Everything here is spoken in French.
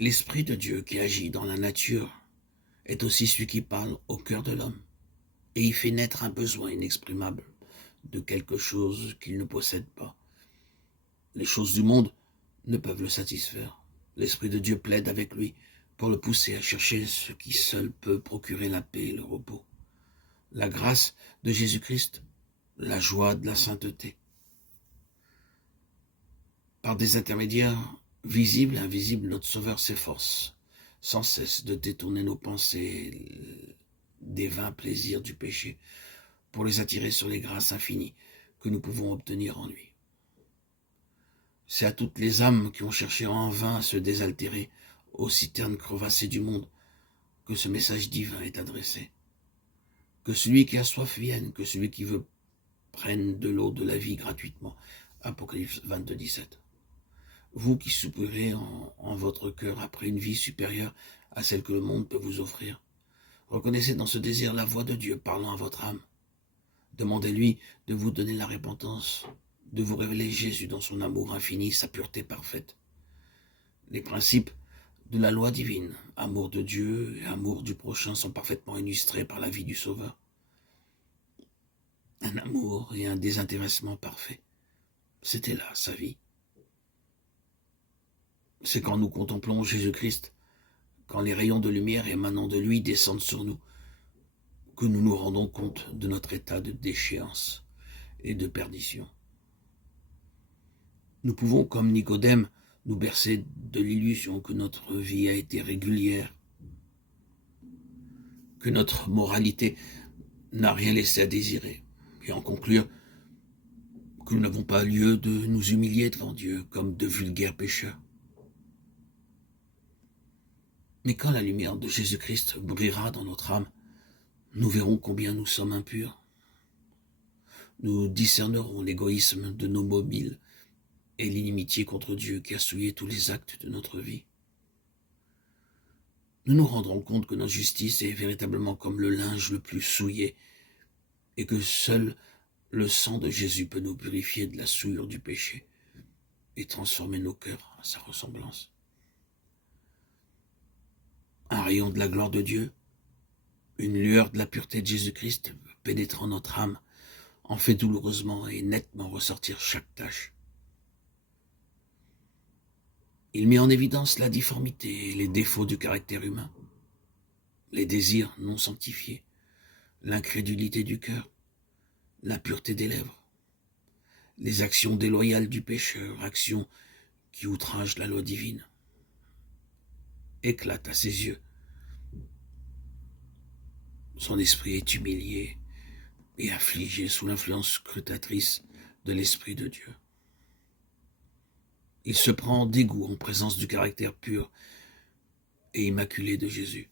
L'Esprit de Dieu qui agit dans la nature est aussi celui qui parle au cœur de l'homme, et il fait naître un besoin inexprimable de quelque chose qu'il ne possède pas. Les choses du monde ne peuvent le satisfaire. L'Esprit de Dieu plaide avec lui pour le pousser à chercher ce qui seul peut procurer la paix et le repos. La grâce de Jésus-Christ, la joie de la sainteté. Par des intermédiaires visibles et invisibles, notre Sauveur s'efforce sans cesse de détourner nos pensées des vains plaisirs du péché pour les attirer sur les grâces infinies que nous pouvons obtenir en lui. C'est à toutes les âmes qui ont cherché en vain à se désaltérer aux citernes crevassées du monde que ce message divin est adressé. Que celui qui a soif vienne, que celui qui veut prenne de l'eau de la vie gratuitement. Apocalypse 22, 17. Vous qui soupirez en votre cœur après une vie supérieure à celle que le monde peut vous offrir, reconnaissez dans ce désir la voix de Dieu parlant à votre âme. Demandez-lui de vous donner la repentance, de vous révéler Jésus dans son amour infini, sa pureté parfaite. Les principes de la loi divine, amour de Dieu et amour du prochain, sont parfaitement illustrés par la vie du Sauveur. Un amour et un désintéressement parfait. C'était là sa vie. C'est quand nous contemplons Jésus-Christ, quand les rayons de lumière émanant de lui descendent sur nous, que nous nous rendons compte de notre état de déchéance et de perdition. Nous pouvons, comme Nicodème, nous bercer de l'illusion que notre vie a été régulière, que notre moralité n'a rien laissé à désirer, et en conclure que nous n'avons pas lieu de nous humilier devant Dieu comme de vulgaires pécheurs. Mais quand la lumière de Jésus-Christ brillera dans notre âme, nous verrons combien nous sommes impurs. Nous discernerons l'égoïsme de nos mobiles et l'inimitié contre Dieu qui a souillé tous les actes de notre vie. Nous nous rendrons compte que notre justice est véritablement comme le linge le plus souillé et que seul le sang de Jésus peut nous purifier de la souillure du péché et transformer nos cœurs à sa ressemblance. Un rayon de la gloire de Dieu, une lueur de la pureté de Jésus-Christ pénétrant notre âme en fait douloureusement et nettement ressortir chaque tache. Il met en évidence la difformité et les défauts du caractère humain, les désirs non sanctifiés, l'incrédulité du cœur, l'impureté des lèvres, les actions déloyales du pécheur, actions qui outragent la loi divine, éclatent à ses yeux. Son esprit est humilié et affligé sous l'influence scrutatrice de l'Esprit de Dieu. Il se prend dégoût en présence du caractère pur et immaculé de Jésus.